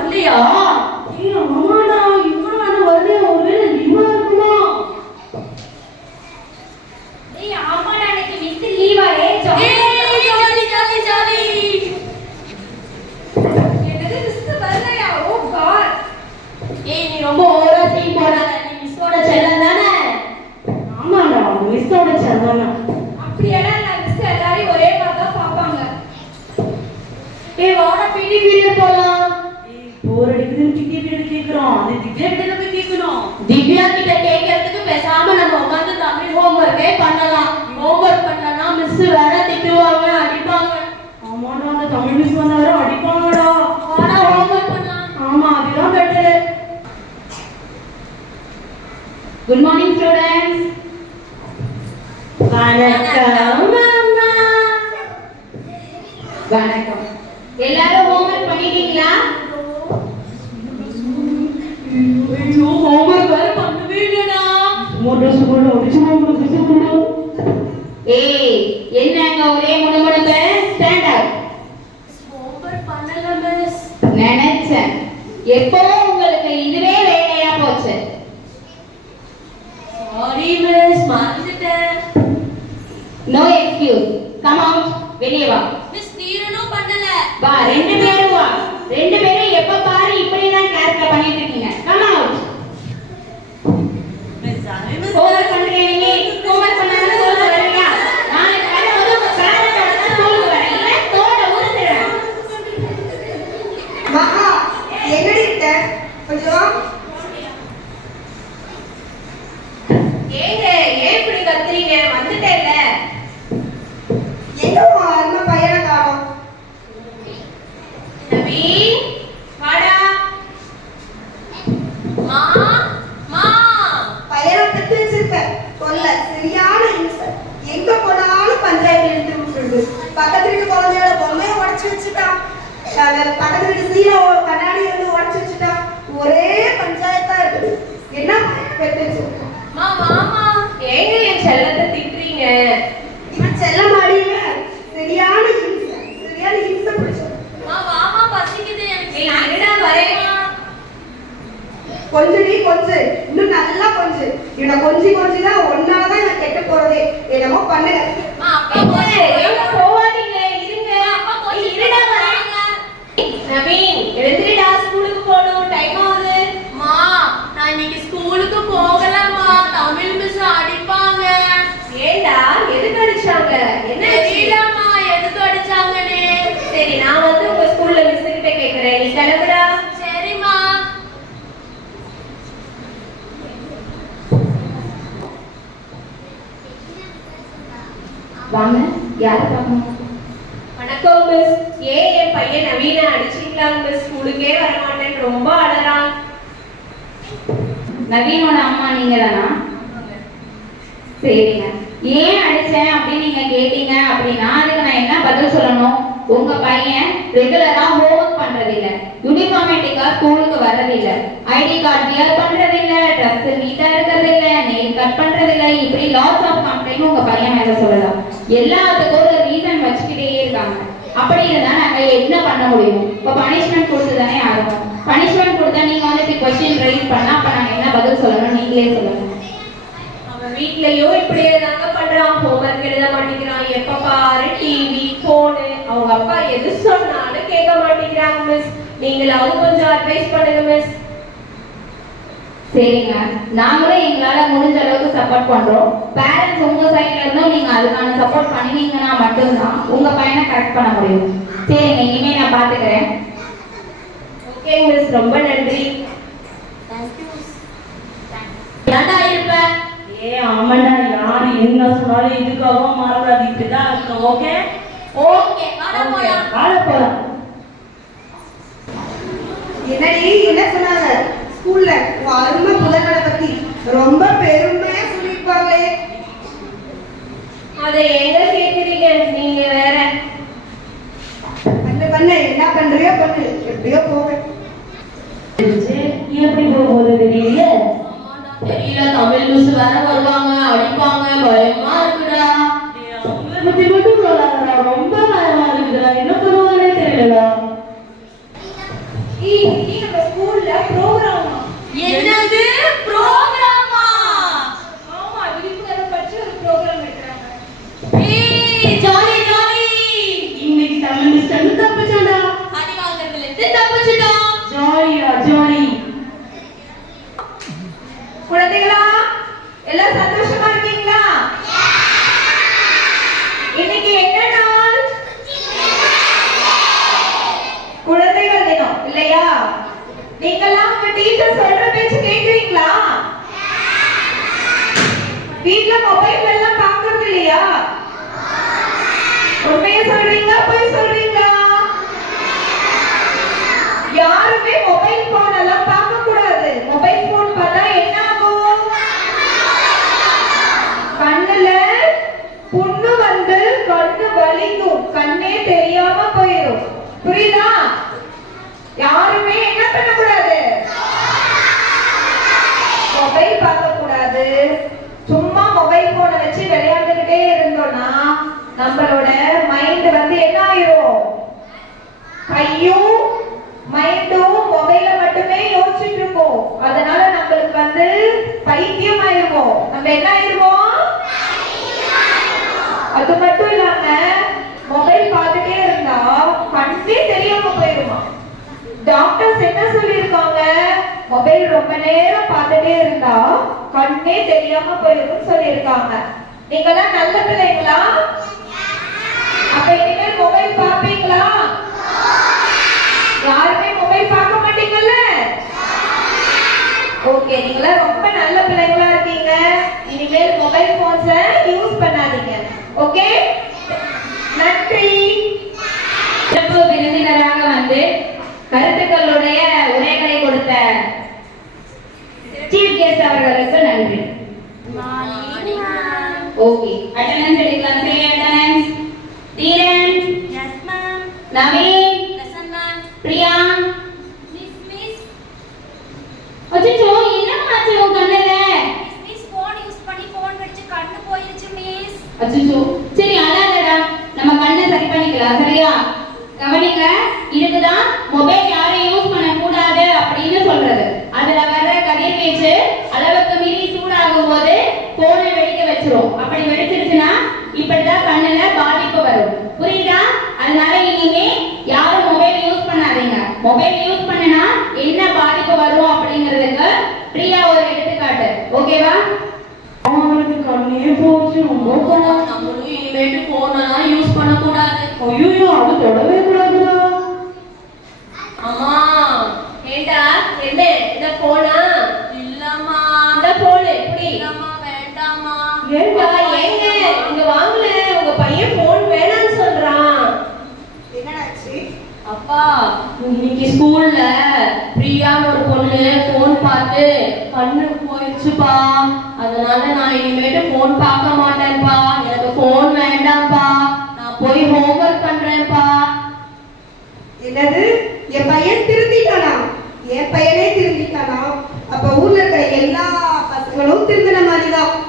வரலையா? ஆமாடா, இவனும் வேணா வரலையா? ஒருவேளை லீவா இருக்குமா? ஆமாடா, இன்னைக்கு மிஸ் லீவா? Jolly jolly jolly. என்னது மிஸ் வரலையா? ஓ காட். நீ ரொம்ப ஓவரா சீன் போடாத. நீ மிஸ்ஸோட செல்லம் தானே? ஆமாடா, மிஸ்ஸோட செல்லம். அப்படியெல்லாம் இல்ல, மிஸ் எல்லாரையும் ஒரே மாதிரி தான் பார்ப்பாங்க. வாடா பிடி பீரியட் போலாம். போர் அடிக்குதுன்னு பிடி பீரியட் கேக்குறோம். அது திவ்யா கிட்ட போய் கேட்கணும். திவ்யா கிட்ட கேட்கறதுக்கு பேசாம நம்ம உட்காந்து தமிழ் ஹோம்ஒர்க்கே பண்ணலாம். ஹோம்ஒர்க் பண்ணலன்னா மிஸ் வேற திட்டுவாங்க, அடிப்பாங்க. ஆமாடா, அந்த தமிழ் மிஸ் வந்தா வேற அடிப்பாங்கடா. வாடா ஹோம்ஒர்க் பண்ணலாம். ஆமா, அதுதான் பெட்டர். Good morning students. வணக்கம் அம்மா. வணக்கம். எல்லாரும் ஹோம்ஒர்க் பண்ணிட்டீங்களா? ஐயோ, ஹோம்ஒர்க் வேற பண்ணவே இல்லடா. மோட்டர்ஸ் கூட ஒடிச்சுமா குடு. என்னங்க ஒரே முணுமுணுப்பு? Stand up. ஹோம்ஒர்க் பண்ணல மிஸ். நினைச்சேன். எப்போ உங்களுக்கு இதுவே வேலையா போச்சு. சாரி மிஸ், மறந்துட்டேன். No excuse. Come out. வெளியே வா. மிஸ் தீரனும் பண்ணல. வா, ரெண்டு பேரும் வா. ரெண்டு பேரும் எப்ப பாரு இப்படி தான் கிளாஸ்ல பண்ணிட்டு இருக்கீங்க. Come out. Miss sorry miss. Homework பண்றீங்க. ஹோம்ஒர்க் பண்ணாம ஸ்கூலுக்கு வரீங்க. நாளைக்கு வரும்போது உங்க பேரண்ட்ஸோட ஸ்கூலுக்கு வரீங்க. தோட ஊத்துறேன். மகா எங்கடி இருக்க? கொஞ்சம் ஏங்க ஏன் இப்படி கத்துறீங்க? வந்துட்டேல்ல. எங்கம்மா அருமை பையனை காணோம். நவீன் வாடா. மா மா பையனை பெற்று வச்சிருக்க கொல்ல சரியான இம்சை. எங்க போனாலும் பஞ்சாயத்து எடுத்து விட்டுருது. பக்கத்து வீட்டு குழந்தையோட பொம்மையை உடச்சு வச்சுட்டான். பக்கத்து வீட்டு சீரை கண்ணாடி வந்து உடச்சு வச்சுட்டான். ஒரே பஞ்சாயத்தா இருக்குது. என்ன பையனை பெற்று வச்சிருக்க? மாமா ஏங்க என் செல்லத்தை திட்டுறீங்க? இவன் செல்ல மாடியில சரியான இம்சை பிடிச்சோம். மாமா பசிக்குது எனக்கு. இருடா வரேன். கொஞ்சடி கொஞ்சு, இன்னும் நல்லா கொஞ்சு. இவனை கொஞ்சிதான் ஒன்னாலதான் இவன் கெட்டு போறதே. என்னமோ பண்ணுங்க. போவாதீங்க, இருங்க. இருடா வரேங்க. நவீன் எழுந்திரிடா, ஸ்கூலுக்கு போகணும், டைம் ஆகுது. மா நான் இன்னைக்கு ஸ்கூலுக்கு போகலமா. தமிழ் மிஸ் அடிப்பாங்க. ஏண்டா எதுக்கு அடிச்சாங்க? என்ன தெரியலமா எதுக்கு அடிச்சாங்கன்னு. சரி, நான் வந்து உங்க ஸ்கூல்ல மிஸ் கிட்ட கேக்குறேன். நீ கிளம்புடா. சரிம்மா. வாங்க, யாரை பார்க்கணும்? வணக்கம் மிஸ். என் பையன் நவீனை அடிச்சிங்களாங்க மிஸ். ஸ்கூலுக்கே வர மாட்டேன்னு ரொம்ப அழறான். நவீனோட அம்மா நீங்க தானா? சரிங்க. ஏன் அடிச்சேன் அப்படின்னு நீங்க கேட்டீங்க அப்படின்னா அதுக்கு நான் என்ன பதில் சொல்லணும்? உங்க பையன் ரெகுலரா ஹோம்ஒர்க் பண்றதில்ல, யூனிஃபார்மேட்டிக்கா ஸ்கூலுக்கு வர்றதில்ல, ஐடி கார்டு கிளியர் பண்றதில்ல, ட்ரெஸ் நீட்டா இருக்கிறதில்ல, நெயில் கட் பண்றதில்ல, இப்படி லாட்ஸ் ஆஃப் கம்ப்ளைண்ட் உங்க பையன் மேல சொல்லலாம். எல்லாத்துக்கும் ஒரு ரீசன் வச்சுக்கிட்டே இருக்காங்க. அப்படி இருந்தா நாங்க என்ன பண்ண முடியும்? இப்போ பனிஷ்மெண்ட் கொடுத்து தானே ஆகணும். பனிஷ்மெண்ட் கொடுத்தா நீங்க வந்து கொஸ்டின் ரைஸ் பண்ணா அப்ப நாங்க என்ன பதில் சொல்லணும்? நீங்களே சொல்லுங்க. அவன் வீட்லயும் இப்படியே தாங்க பண்றான். ஹோம்ஒர்க் எழுத மாட்டேங்கிறான். எப்ப பாரு டிவி போனு. அவங்க அப்பா எது சொன்னாலும் கேட்க மாட்டேங்கிறாங்க மிஸ். நீங்களாவது கொஞ்சம் அட்வைஸ் பண்ணுங்க மிஸ். சரிங்க, நாங்களும் எங்களால முடிஞ்ச அளவுக்கு சப்போர்ட் பண்றோம். பேரண்ட்ஸ் உங்க சைட்ல இருந்தும் நீங்க அதுக்கான சப்போர்ட் பண்ணீங்கன்னா மட்டும்தான் உங்க பையனை கரெக்ட் பண்ண முடியும். சரிங்க, இனிமே நான் பாத்துக்கிறேன். ஓகே மிஸ், ரொம்ப நன்றி. ஏன்டா இருப்ப? ஆமாண்டா, யாரு என்ன சொன்னாலும் இதுக்காக மாறக்கூடாது. இப்படிதான் இருக்கணும். ஓகே ஓகே, வாடா போலாம். வாடா போலாம். என்னடி என்ன சொன்னாங்க ஸ்கூல்ல? உன் அருமை புதன்களை பத்தி ரொம்ப பெருமையா சொல்லியிருப்பாங்களே. அதை எங்க கேக்குறீங்க நீங்க வேற? பண்ணு என்ன பண்றியோ பண்ணு, எப்படியோ போக. எப்படி போகுது தெரியல. தெரியல, தமிழ் மிஸ் வேற வருவாங்க, அடிப்பாங்க, பயமா இருக்குடா. அவங்கள பத்தி மட்டும் சொல்லாதடா, ரொம்ப பயமா இருக்குடா. என்ன பண்ணுவாங்கன்னே தெரியலடா. நீங்கெல்லாம் உங்க டீச்சர் சொல்ற பேச்சு கேக்குறீங்களா? வீட்ல மொபைல் எல்லாம் பார்க்கறது இல்லையா? உண்மையை சொல்றீங்களா பொய் சொல்றீங்களா? யாருமே மொபைல் போன் எல்லாம் பார்க்க கூடாது. மொபைல் போன் பார்த்தா என்ன ஆகும்? கண்ணுல புண்ணு வந்து கண்ணு வலிக்கும், கண்ணே தெரியாம போயிடும். புரியுதா? யாருமே என்ன பண்ணக்கூடாது, மொபைல் பார்க்க கூடாது. சும்மா மொபைல் போனை வச்சு விளையாண்டுகிட்டே இருந்தோம்னா நம்மளோட மைண்ட் வந்து என்ன ஆயிரும்? கையும் மைண்டும் மொபைல மட்டுமே யோசிச்சுட்டு இருக்கோம். அதனால நம்மளுக்கு வந்து பைத்தியம் ஆயிருவோம். நம்ம என்ன ஆயிருவோம்? அது மட்டும் இல்லாம மொபைல் பார்த்துட்டே இருந்தா கண்ணே தெரியாம போயிருமா. டாக்டர்ஸ் என்ன சொல்லியிருக்காங்க? மொபைல் ரொம்ப நேரம் பார்த்துட்டே இருந்தா கண்ணே தெரியாம போயிடும் சொல்லியிருக்காங்க. நீங்கெல்லாம் நல்ல பிள்ளைங்களா? அப்ப இனிமேல் மொபைல் பார்ப்பீங்களா? யாருமே மொபைல் பார்க்க மாட்டீங்கல்ல? ஓகே, நீங்களா ரொம்ப நல்ல பிள்ளைங்களா இருக்கீங்க. இனிமேல் மொபைல் போன்ஸ யூஸ் பண்ணாதீங்க. ஓகே, நன்றி. சிறப்பு விருந்தினராக வந்து கருத்துக்களுடைய உரைகளை கொடுத்த சீஃப் கெஸ்ட் அவர்களுக்கு நன்றி. ஓகே, அட்டெண்டன்ஸ் எடுக்கலாம். சே அட்டெண்டன்ஸ். தீரன். Yes, ma'am. Naveen. Lesson, ma'am. Priya. Miss. அச்சோ, என்னம்மா ஆச்சு உன் கண்ணுல? Miss, phone use பண்ணி phone வெச்சு கண்ணு போயிருச்சு, miss. அச்சோ, சரி அழாதடா, நம்ம கண்ணை சரி பண்ணிக்கலாம். சரியா? கவனிங்க, இதுக்குதான் மொபைல் யாரையும் யூஸ் பண்ண கூடாது அப்படின்னு சொல்றது. அதுல வர கதிர்வீச்சு அளவுக்கு மீறி சூடாகும் போது போனை வெடிக்க வச்சிரும். அப்படி வெடிச்சிருச்சுன்னா இப்படிதான் கண்ணுல பாதிப்பு வரும். புரியுதா? அதனால இனிமே யாரும் மொபைல் யூஸ் பண்ணாதீங்க. மொபைல் யூஸ் பண்ணனா என்ன பாதிப்பு வரும் அப்படிங்கிறதுக்கு பிரியா ஒரு எடுத்துக்காட்டு. ஓகேவா? அவங்களுக்கு கண்ணே போச்சு, ரொம்ப கோவம். நம்மளும் இனிமேட்டு போனெல்லாம் யூஸ் பண்ணக்கூடாது. ஐயோ, அது தொடவே கூடாதுடா. அம்மா, ஏண்டா என்ன இந்த போனா? இல்லம்மா, இந்த phone எப்படி? இல்லம்மா, வேண்டாம்மா. ஏண்டா? ஏங்க இங்க வாங்கல, உங்க பையன் போன் வேணாம்னு சொல்றான். என்னடாச்சு? அப்பா, இன்னைக்கு ஸ்கூல்ல பிரியான்னு ஒரு பொண்ணு போன் பார்த்து கண்ணு போயிடுச்சுப்பா. அதனால நான் இனிமேட்டு போன் பார்க்க மாட்டேன்ப்பா. எனக்கு போன் வேண்டாம்ப்பா. நான் போய் ஹோம்வொர்க் பண்றேன்ப்பா. என்னது? என் பையன் திருந்திட்டானா? என் பையனே திருந்திட்டானா? அப்ப ஊர்ல இருக்கிற எல்லா பசங்களும் திருந்தின மாதிரிதான்.